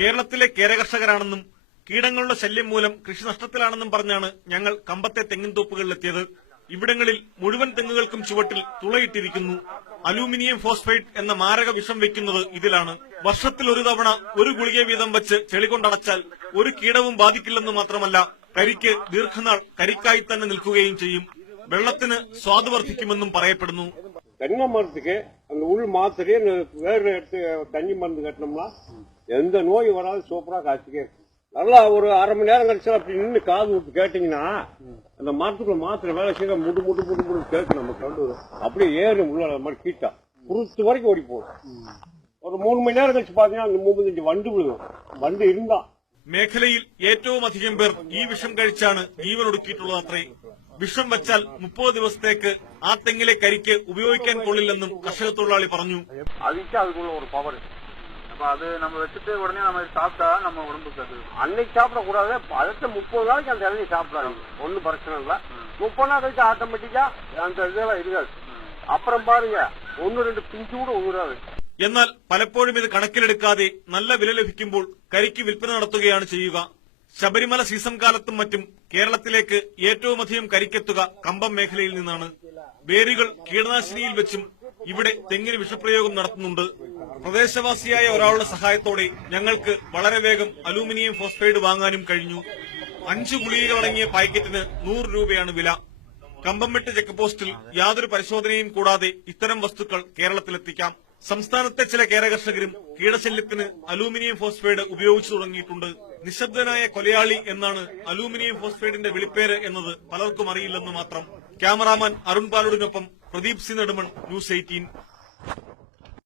കേരളത്തിലെ കേരകർഷകരാണെന്നും കീടങ്ങളുടെ ശല്യം മൂലം കൃഷി നഷ്ടത്തിലാണെന്നും പറഞ്ഞാണ് ഞങ്ങൾ കമ്പത്തെ തെങ്ങിൻ തോപ്പുകളിലെത്തിയത്. ഇവിടങ്ങളിൽ മുഴുവൻ തെങ്ങുകൾക്കും ചുവട്ടിൽ തുളയിട്ടിരിക്കുന്നു. അലൂമിനിയം ഫോസ്ഫൈറ്റ് എന്ന മാരക വിഷം വെക്കുന്നത് ഇതിലാണ്. വർഷത്തിൽ ഒരു തവണ ഒരു ഗുളിക വീതം വെച്ച് ചെളികൊണ്ടടച്ചാൽ ഒരു കീടവും ബാധിക്കില്ലെന്ന് മാത്രമല്ല കരിക്ക് ദീർഘനാൾ കരിക്കായി തന്നെ നിൽക്കുകയും ചെയ്യും. വെള്ളത്തിന് സ്വാദ് വർദ്ധിക്കുമെന്നും പറയപ്പെടുന്നു. தென்னை மரத்துக்கு அந்த உள் மாத்திரையே அந்த வேறு எடுத்து தண்ணி மருந்து கட்டினோம்னா எந்த நோய் வராது சூப்பரா காய்ச்சிக்கே இருக்கும் நல்லா ஒரு அரை மணி நேரம் கழிச்சு அப்படி நின்று காது விட்டு கேட்டீங்கன்னா அந்த மரத்துக்குள்ள மாத்திரை வேலை செய்ய முடு முடு முடு முடு கேட்கும் நம்ம கண்டு அப்படியே ஏறும் உள்ள அந்த மாதிரி கீட்டா குருத்து வரைக்கும் ஓடி போகும் ஒரு மூணு மணி நேரம் கழிச்சு பாத்தீங்கன்னா அந்த முப்பத்தஞ்சு வண்டு விழுகும் வண்டு இருந்தா മേഖലയിൽ ഏറ്റവും അധികം പേർ ഈ വിഷം കഴിച്ചാണ് ജീവനൊടുക്കിയിട്ടുള്ളതത്രേ വിഷം വച്ചാൽ മുപ്പത് ദിവസത്തേക്ക് ആ തെങ്ങിലെ കരിക്ക് ഉപയോഗിക്കാൻ കൊള്ളില്ലെന്നും കർഷക തൊഴിലാളി പറഞ്ഞു அதுக்கு அதுக்குள்ள ஒரு பவர் அப்ப அது நம்ம வச்சுட்டு உடனே நம்ம சாப்பிட்டா நம்ம உடம்புக்கு அது அன்னைக்கு சாப்பிடக்கூடாது அடுத்த முப்பது நாளைக்கு அந்த இளநீ சாப்பிடாது ஒன்றும் பிரச்சனை இல்லை முப்பது நாள் கழிச்சு ஆட்டோமேட்டிக்கா அந்த இதெல்லாம் இருக்காது அப்புறம் பாருங்க ஒன்னு ரெண்டு பிஞ்சு கூட உழுறாது എന്നാൽ പലപ്പോഴും ഇത് കണക്കിലെടുക്കാതെ നല്ല വില ലഭിക്കുമ്പോൾ കരിക്ക് വിൽപ്പന നടത്തുകയാണ് ചെയ്യുക ശബരിമല സീസൺ കാലത്തും മറ്റും കേരളത്തിലേക്ക് ഏറ്റവുമധികം കരിക്കെത്തുക കമ്പം മേഖലയിൽ നിന്നാണ്. വേരുകൾ കീടനാശിനിയിൽ വെച്ചും ഇവിടെ തെങ്ങിന് വിഷപ്രയോഗം നടത്തുന്നുണ്ട്. പ്രദേശവാസിയായ ഒരാളുടെ സഹായത്തോടെ ഞങ്ങൾക്ക് വളരെ വേഗം അലൂമിനിയം ഫോസ്ഫൈഡ് വാങ്ങാനും കഴിഞ്ഞു. അഞ്ചു ഗുളികകളടങ്ങിയ പാക്കറ്റിന് നൂറ് രൂപയാണ് വില. കമ്പംമെട്ട് ചെക്ക് പോസ്റ്റിൽ യാതൊരു പരിശോധനയും കൂടാതെ ഇത്തരം വസ്തുക്കൾ കേരളത്തിലെത്തിക്കാം. സംസ്ഥാനത്തെ ചില കേരകർഷകരും കീടശല്യത്തിന് അലൂമിനിയം ഫോസ്ഫൈഡ് ഉപയോഗിച്ചു തുടങ്ങിയിട്ടുണ്ട്. നിശബ്ദനായ കൊലയാളി എന്നാണ് അലൂമിനിയം ഫോസ്ഫൈഡിന്റെ വിളിപ്പേര് എന്നത് പലർക്കും അറിയില്ലെന്ന് മാത്രം. Cameraman Arun പാലോടിനൊപ്പം Pradeep C Nedumon news eighteen.